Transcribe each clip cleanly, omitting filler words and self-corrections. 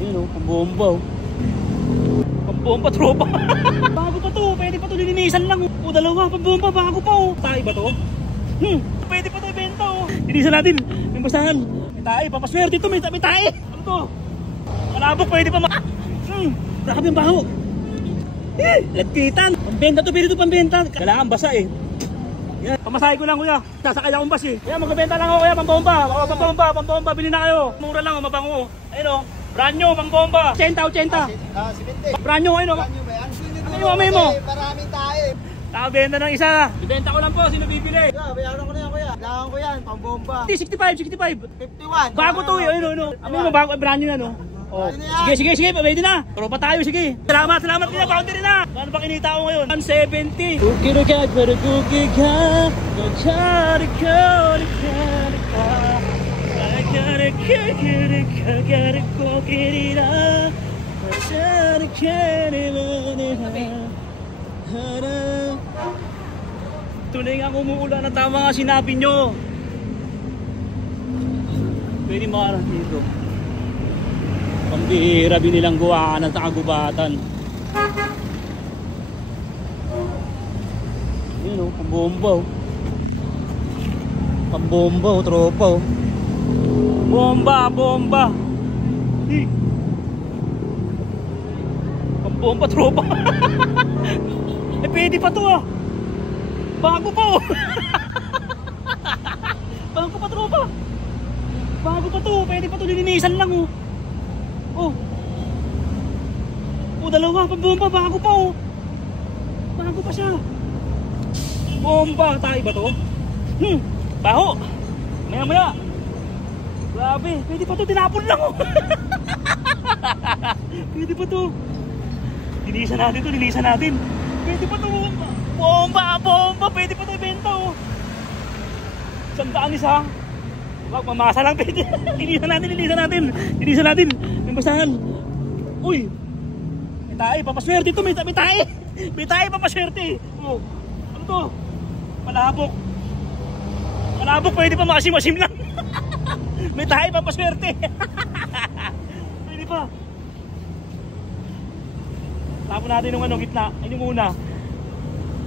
Yun o, pambomba o. Pambomba, tropa. Bago pa to, pwede pa to, lilinisan lang o. Dalawa, pambomba, bago pa o. Tayo ba to? Pwede pa to ibenta o. Linisan natin, may basahan. May tayo, papaswerte ito, may tayo. Ano to? Malabok, pwede pa grabe yung baho. Lagkitan. Pambenta to, pwede to pambenta. Kailangan basa eh. Yan, pamasahe ko lang kuya. Sasakay akong bus eh. Yan, magbebenta lang ako kuya, pambomba. Pambomba, bili na kayo. Mura lang, mabango. Ayun o, brand new, pambomba. 80. Brand new, ayun o. Ano mo? Marami tayo. Nakabenta ng isa. Ibenta ko lang po, sino bibili? Bayaran ko na yan kuya. Kailangan ko yan, pambomba. 65. 51. Bago to eh, ayun o. Ano mo, bago, brand new yan o. Oh. Sige, pwede na. Tropa tayo, sige. Salamat kuya, boundary na. Paano ba kinita ko ngayon? 170. Cookie ka, pero cookie ka. Tunay nga umuulan ng tama nga sinabi nyo. Pwede makarang dito. Pambihira, binilangguan ng kagubatan. Yun o, pambomba o. Pambomba o, tropa o. Bomba. Pambomba, tropa. Eh, pwede pa to ah. Bago pa o. Bago pa, tropa. Bago pa to, pwede pa to, lilinisan lang o. Dalawa, pambomba, bago pa o. Bago pa siya. Bomba, tayo ba to? Baho. Maya. Grabe, pwede pa to, tinapon lang o. Pwede pa to. Linisan natin. Pwede pa to. Bomba, pwede pa to ibenta o. 100 isa. Wag, mamasa lang pwede. Linisan natin. May basahan. Uy. May tayo, papaswerte ito, may tayo, papaswerte. Oh, ano to? Malabok, pwede pa makasim-asim lang. May tayo, papaswerte. Pwede pa. Tapon natin yung gitna, ayun yung una.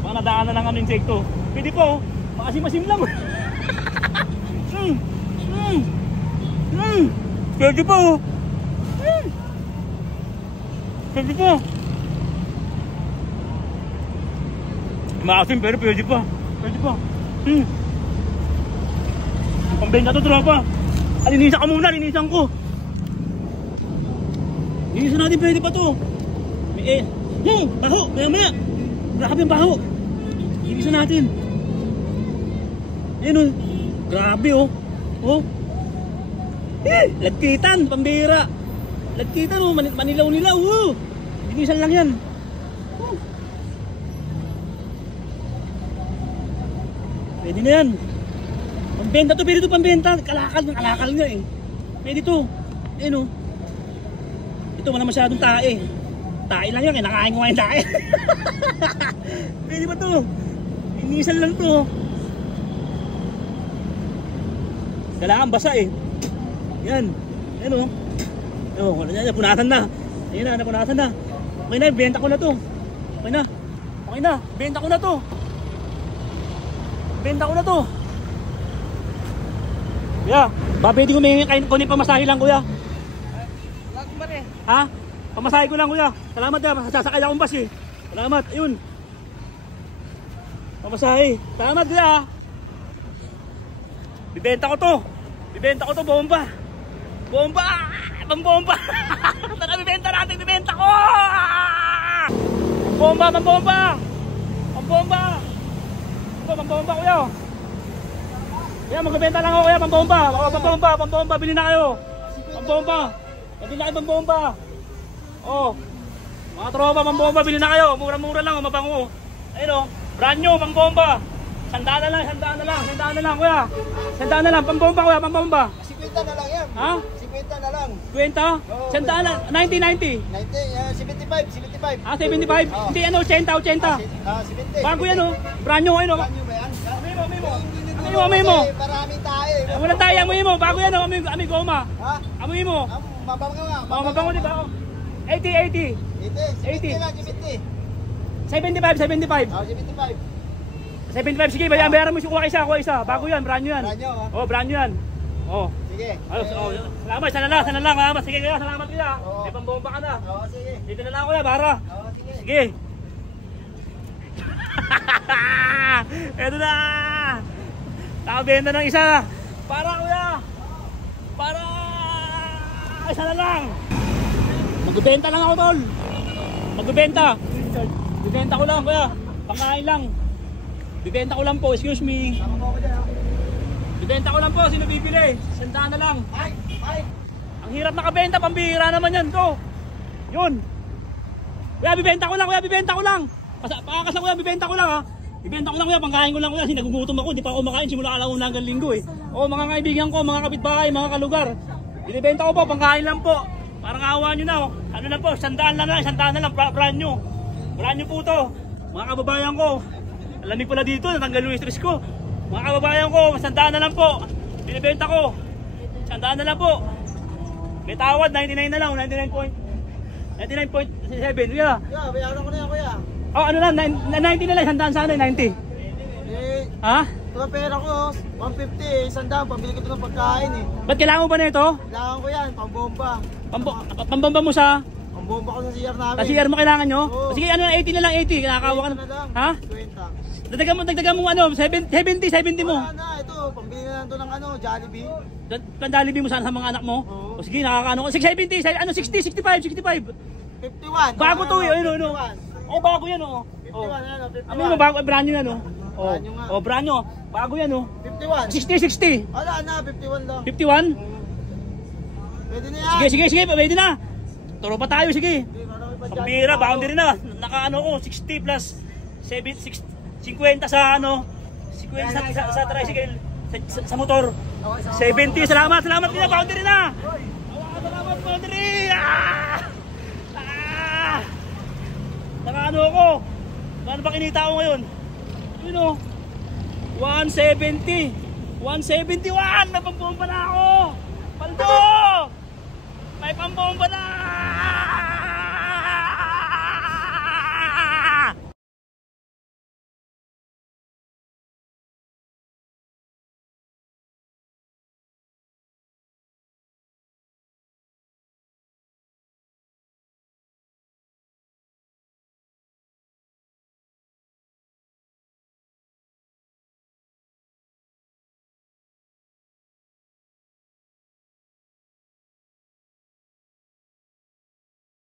Baka nadaanan ng aming insekto. Pwede pa oh, makasim-asim lang. Pwede pa oh. Pwede pa. Maasim pero pwede pa. Pambenta to, tropa. Linisan ka muna, linisan ko. Linisan natin, pwede pa to. Baho, maya. Grabe yung baho. Linisan natin. Ayun o. Grabe oh. Lagkitan, pambira. Lagkitan o, manilaw-nilaw. Linisan lang yan. Pwede na yan. Pambenta to, pwede to pambenta. Kalakal nga eh. Pwede to. Ayun o. Ito wala masyadong tae. Tae lang yan, nakain ko nga yung tae. Pwede ba to? Linisan lang to. Kailangan basa eh. Yan. Ayun o. Napunatan na. Ayun na, napunatan na. Okay na, benta ko na to. Okay na, benta ko na to. Kuya, pwede ko may kunin pamasahe lang kuya. Ha? Pamasahe ko lang kuya. Salamat ya, sasakay akong bus eh. Salamat, ayun. Pamasahe. Salamat kuya. Bibenta ko to, bomba. Pambomba. Tara, bibenta ko. Pambomba. Pambomba kuya. Kaya magbebenta lang ako kuya, pambomba, bili na kayo. Pambomba. Bili na kayo pambomba. Oh. Mga tropa, pambomba, bili na kayo. Mura-mura lang, mabango. Ayun oh, brand new pambomba. 100 na lang kuya. 100 na lang, pambomba kuya, pambomba. 50 na lang yan. Ha? 50 na lang. 20? 100 na, 90. 75. Ah, 75? Oh. Hindi ano, 80. 70. Bago yan oh, brand new ayun oh. Brand new ba yan? Amoy mo. Marami tayo. Walang tayo, amoy mo. Bago yan oh, amoy goma. Ha? Amoy mo. Mabango nga. Mabango di ba? 80. 70 lang, 70. 75. Oh, 75. 75, sige, bayaran mo si kuha isa. Bago yan, brand new yan. Brand new, ha? Oh, brand new yan. Oh. Sige. Ayos, salamat, sana lang ha. Sige kuya, salamat kuya. Oo. May pambomba ka na. Oo, sige. Dito na lang kuya, para. Oo, sige. Sige. Eto na. Nakabenta ng isa. Para kuya. Para. Isa na lang. Magbebenta lang ako tol. Magbebenta. Bibenta ko lang kuya. Pangkain lang. Bibenta ko lang po, excuse me. Tama ko dyan, ha? Bibenta ko lang po, sino bibili? 100 na lang. Ay! Ang hirap nakabenta, pambihira naman yan to. Yun. Kuya, bibenta ko lang. Pakakas na kuya, bibenta ko lang ha. Bibenta ko lang kuya, pangkain ko lang kuya. Kasi nagugutom ako, hindi pa ako makain simula alauna hanggang linggo eh. O mga kaibigan ko, mga kapitbahay, mga kalugar. Binibenta ko po, pangkain lang po. Parang awa nyo na oh. Ano na po, 100 na lang, brand new. Brand new po to. Mga kababayan ko. Alamig pala dito, natanggal yung stress ko. Mga kababayan ko, 100 na lang po. Binibenta ko. 100 na lang po. May tawad, 99 na lang, 99.7. Kuya. Kuya, bayaran ko na yan, kuya. Oh, ano lang, 90 na lang, 100 sana, 90. Eh, Ha? ito pera ko, 150, 100, pambili ko ito ng pagkain eh. Ba't kailangan mo ba na ito? Kailangan ko yan, pambomba. Pambamba mo sa Pambomba ko sa CR namin. CR mo kailangan nyo? Oo. Sige, ano, 80 na lang, 80. Nakakawa ka na. na lang. Ha? 20. Dagdagan mo ano, 70 mo. Wala na, ito, pambili na lang ito ng ano, Jollibee. Pandalibi mo sana sa mga anak mo. Oo. O sige, nakakaano ko. 70, ano, 60, 65. 51. Bago to Ano, yun, ano. Oh, bago yan, oh. 51, ano, 51. Ano mo, bago, brand new yan, oh. Oh, Brand new nga. oh, brand new. Bago yan, oh. 51. 60. Wala na, 51 lang. 51. Pwede na yan. Sige, pwede na. Turo pa tayo, sige. Sige, parang may pa-Jollibee Pambira, ako. boundary na. Nakaano ko, 60 plus 50 sa ano, 50 sa tricycle, sa motor. 70, salamat nila, boundary na. Salamat, boundary. Nakaano ako. Ano ba kinita ko ngayon? Yun o. 170. 171. May pambomba na ako. Paldo! May pambomba na!